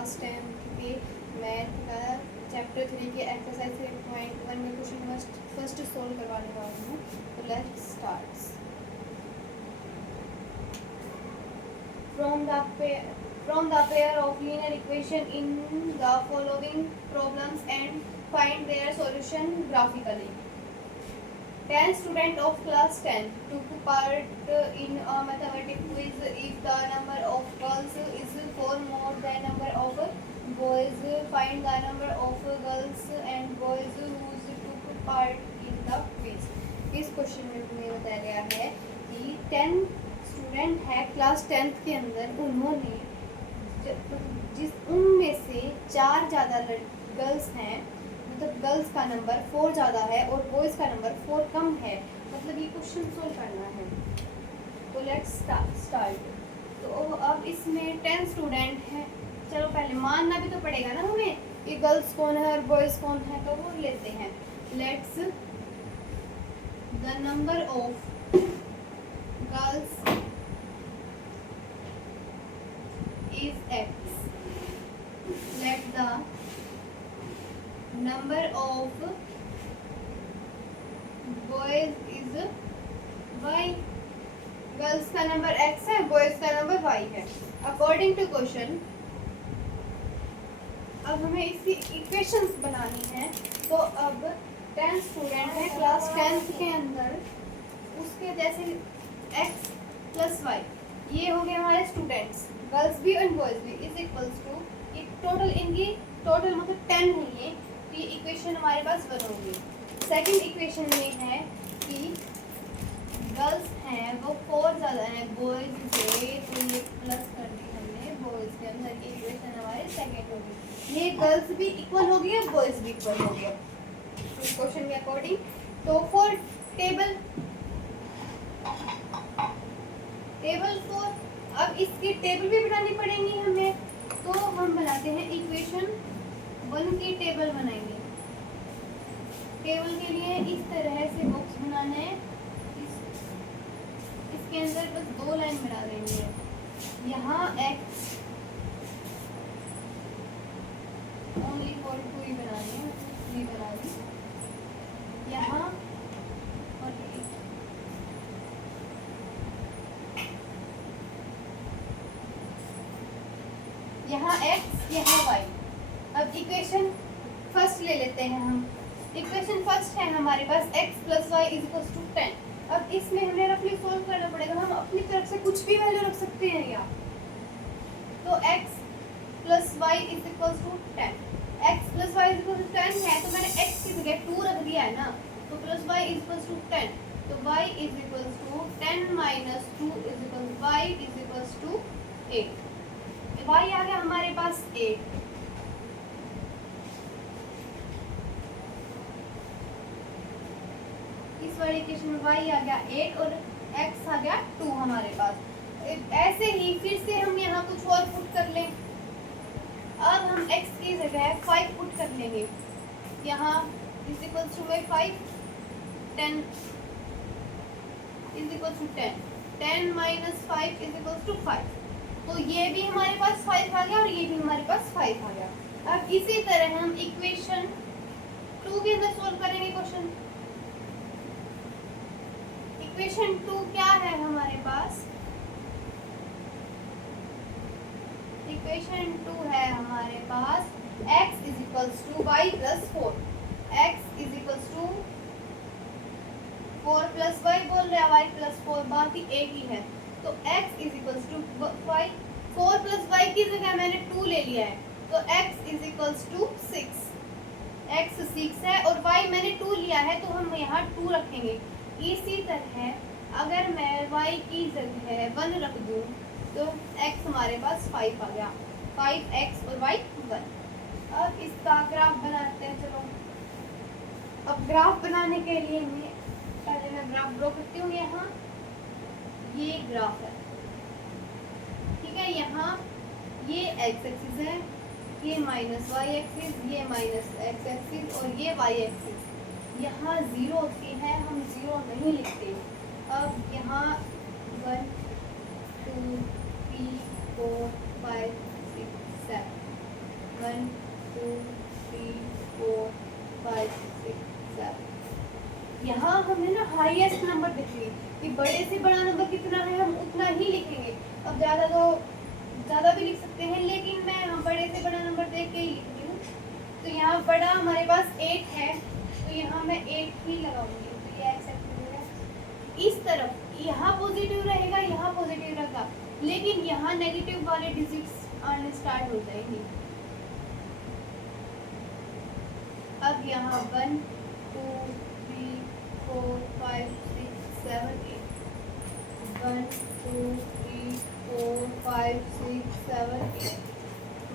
Class 10 के math का chapter 3 के एक्सरसाइज 3.1 में क्वेश्चन फर्स्ट सोल्व करवाने वाली हूँ। तो let's start. From the pair of linear equation in the following problems and find their solution graphically. 10 students of class 10 took part in a mathematics quiz. If the number of girls is 4 more than number of boys, find the number of girls and boys who took part in the quiz. इस question में तुम्हें बताया गया है कि 10 student है class 10th के अंदर, उन्होंने जिस उनमें से 4 ज़्यादा गर्ल्स हैं, मतलब गर्ल्स का नंबर 4 ज़्यादा है और बॉयज़ का नंबर 4 कम है, मतलब ये क्वेश्चन सोल्व करना है। तो लेट्स स्टार्ट। तो अब इसमें 10 स्टूडेंट हैं, चलो पहले मानना भी तो पड़ेगा ना हमें कि गर्ल्स कौन है और बॉयज़ कौन है, तो वो लेते हैं। Let's the number of girls is x. Let the number of boys is y. Girls का नंबर x है, बॉयज का नंबर y है। अकॉर्डिंग टू क्वेश्चन अब हमें इसकी इक्वेशंस बनानी है। तो अब 10 स्टूडेंट है क्लास 10th के अंदर, उसके जैसे x प्लस y, ये हो गए हमारे स्टूडेंट्स, गर्ल्स भी और बॉयज भी, इज इक्वल्स टू टोटल, इनकी टोटल मतलब 10 नहीं है, तो ये इक्वेशन हमारे पास बनोगी। सेकंड इक्वेशन में है कि गर्ल्स हैं वो 4 ज़्यादा हैं बॉयज से, तो ये प्लस कर दी हमने बॉयज के अंदर की इक्वेशन हमारे सेकंड होगी। ये गर्ल्स भी इक्वल हो गई और बॉयज भी इक्वल हो गया इस क्वेश्चन के अकॉर्डिंग। तो फॉर टेबल 4, अब इसकी टेबल भी बनानी पड़ेगी हमें, तो हम बनाते हैं इक्वेशन 1 की टेबल बनाएंगे। टेबल के लिए इस तरह से बॉक्स बनाना है, इसके अंदर बस 2 लाइन बना देंगे। यहाँ x ओनली फॉर 2 ही बना दें, 3 बना दें यहाँ, और यहाँ x यहाँ y। अब इक्वेशन फर्स्ट ले लेते हैं हम। इक्वेशन फर्स्ट है हमारे पास x plus y is equal to 10। अब इसमें हमें रफली सोल्व करना पड़ेगा, हम अपनी तरफ से कुछ भी वैल्यू रख सकते हैं यहाँ। तो x plus y is equal to 10, x plus y is equal to 10 है, तो मैंने x की जगह 2 रख दिया है ना, तो plus y is equal to 10, तो y is equal to 10 minus 2 is equal to y is equal to 8। y आ गया हमारे पास 8। इस वाली इक्वेशन में y आ गया 8 और x आ गया 2 हमारे पास। ऐसे ही फिर से हम यहाँ कुछ और पुट कर लें। अब हम x की जगह 5 पुट कर लेंगे, यहाँ is equal to 5, 10 is equal to 10 minus 5 is equal to 5। तो ये भी हमारे पास 5 आ गया और ये भी हमारे पास 5 आ गया। अब इसी तरह हम इक्वेशन 2 के अंदर सोल्व करेंगे क्वेश्चन। इक्वेशन 2 क्या है हमारे पास? इक्वेशन 2 है हमारे पास x is equals to y plus 4। x is equals to 4 plus y बोल रहे हैं, y प्लस 4, बाकी एक ही है। तो x is equals to 4 plus y की जगह मैंने 2 ले लिया है, तो x is equals to 6। x 6 है और y मैंने 2 लिया है, तो हम यहाँ 2 रखेंगे। इसी तरह अगर मैं y की जगह 1 रख दूँ तो x हमारे पास 5 आ गया, 5x और y 1। अब इसका ग्राफ बनाते हैं। चलो अब ग्राफ बनाने के लिए पहले मैं ग्राफ ड्रॉ करती हूँ। यहाँ ये ग्राफ है, ठीक है। यहाँ ये x एक्सिस है, ये माइनस y एक्सिस, ये माइनस x एक्सिस और ये y एक्सिस। यहाँ 0 होती है, हम 0 नहीं लिखते। अब यहाँ 1 2 3 4 5 6 7 1 2 3 4 5 6 7। यहाँ हमें ना हाईएस्ट नंबर दिखेंगे कि बड़े से बड़ा नंबर कितना है हम उतना ही लिखेंगे। अब ज़्यादा भी लिख सकते हैं, लेकिन मैं यहाँ बड़े से बड़ा नंबर देख के ही लिख रही हूँ। तो यहाँ बड़ा हमारे पास 8 है, तो यहाँ मैं 8 ही लगाऊंगी। तो ये एक्सेप्ट करेगा। इस तरफ यहाँ पॉजिटिव रहेगा, यहाँ पॉजिटिव रहेगा, लेकिन यहाँ नेगेटिव वाले डिजिट्स आने स्टार्ट हो जाएंगे। अब यहाँ 1 2 3 4 5 6 7 8 1 2 3 4 5 6 7 8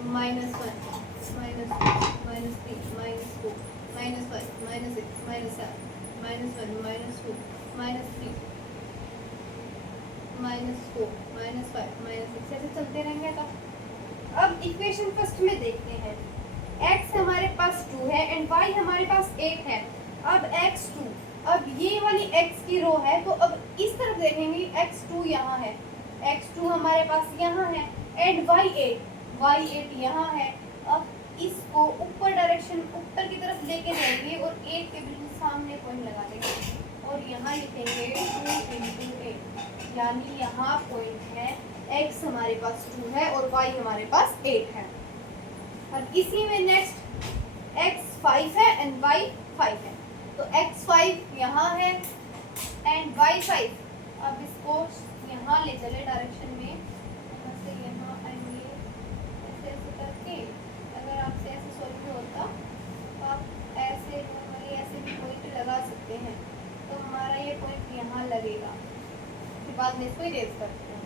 -1 -2 -3 -4 -5 -6 -7 -1 -2 -3 -4 -5 -6 ऐसे चलते रहेंगे। तो अब इक्वेशन फर्स्ट में देखते हैं। x हमारे पास 2 है एंड y हमारे पास 8 है। अब x2, अब ये वाली x की रो है, तो अब इस तरफ देखेंगे x2 यहाँ है, x2 हमारे पास यहाँ है एंड y8 यहाँ है। अब इसको ऊपर डायरेक्शन ऊपर की तरफ लेके जाएंगे और 8 के बिल्कुल सामने पॉइंट लगा देंगे और यहाँ लिखेंगे 2 × 8, यानी यहाँ पॉइंट है x हमारे पास 2 है और y हमारे पास 8 है। और इसी में नेक्स्ट x 5 है एंड y 5 है, तो x 5 यहाँ है एंड y 5। अब इसको यहाँ ले चले डायरेक्शन में, यहाँ से यहाँ आएंगे ऐसे ऐसे करके। अगर आपसे ऐसे सॉल्व होता तो आप ऐसे नॉर्मली ऐसे भी पॉइंट लगा सकते हैं, तो हमारा ये पॉइंट यहाँ लगेगा। फिर बाद में इसको इरेज करते हैं।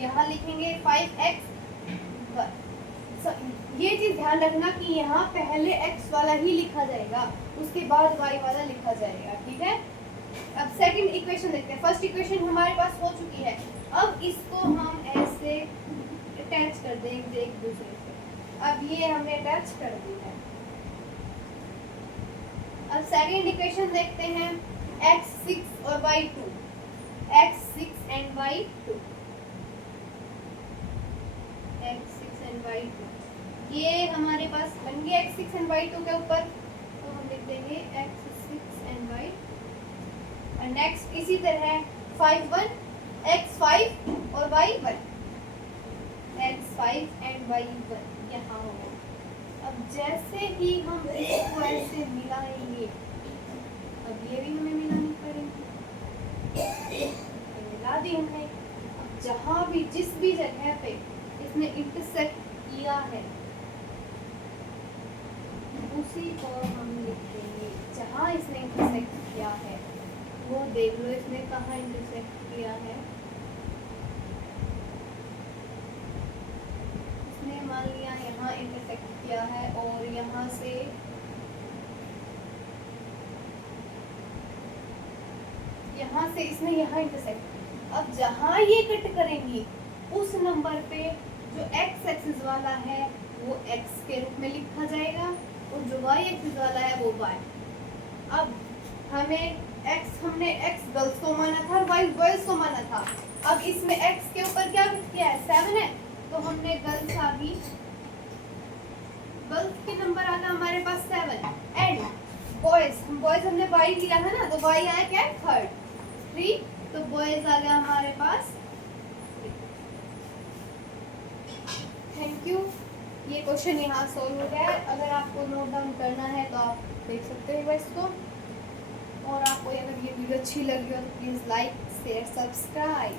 यहाँ लिखेंगे 5x। ये चीज ध्यान रखना कि यहाँ पहले x वाला ही लिखा जाएगा, उसके बाद y वाला लिखा जाएगा, ठीक है। अब सेकंड इक्वेशन देखते हैं। फर्स्ट इक्वेशन हमारे पास हो चुकी है, अब इसको हम ऐसे अटैच कर देंगे एक दूसरे से। अब ये हमने अटैच कर दी है। अब सेकंड इक्वेशन देखते हैं, x6 और y2, x6 and y2, x6 and y2, ये हमारे पास बन गया x6 एंड y2 के ऊपर, तो हम लिख देंगे x6 एंड y। और नेक्स्ट इसी तरह 5 1 x5 और y1, x5 एंड y1 यहाँ होगा। अब जैसे ही हम इसको ऐसे मिलाएंगे, अब ये भी हमें मिलानी पड़ेगी, मिला दी हमने। अब जहाँ भी जिस भी जगह पे इसने इंटरसेक्ट किया है उसी को हम लिखेंगे। जहाँ इसने इंटरसेक्ट किया है वो देख लो, इसने कहाँ इंटरसेक्ट किया है। इसने मान लिया यहाँ इंटरसेक्ट किया है और यहाँ से इसने यहाँ इंटरसेक्ट। अब जहाँ ये कट करेंगी उस नंबर पे जो x एक्सिस वाला है वो x के रूप में लिखा जाएगा और जो y एक्सिस वाला है वो y। अब हमने x गर्ल्स को माना था और y बॉयज को माना था। अब इसमें x के ऊपर क्या किया है, 7 है, तो हमने गर्ल्स आ गई, गर्ल्स के नंबर आ गया हमारे पास 7 एंड बॉयज हमने y लिया था ना, तो y आया क्या, 3, तो बॉयज आ गया हमारे पास। Thank you. ये क्वेश्चन यहाँ सॉल्व हो गया है। अगर आपको नोट डाउन करना है तो आप देख सकते हैं इसको। और आपको अगर ये वीडियो अच्छी लगी हो तो प्लीज़ लाइक शेयर सब्सक्राइब।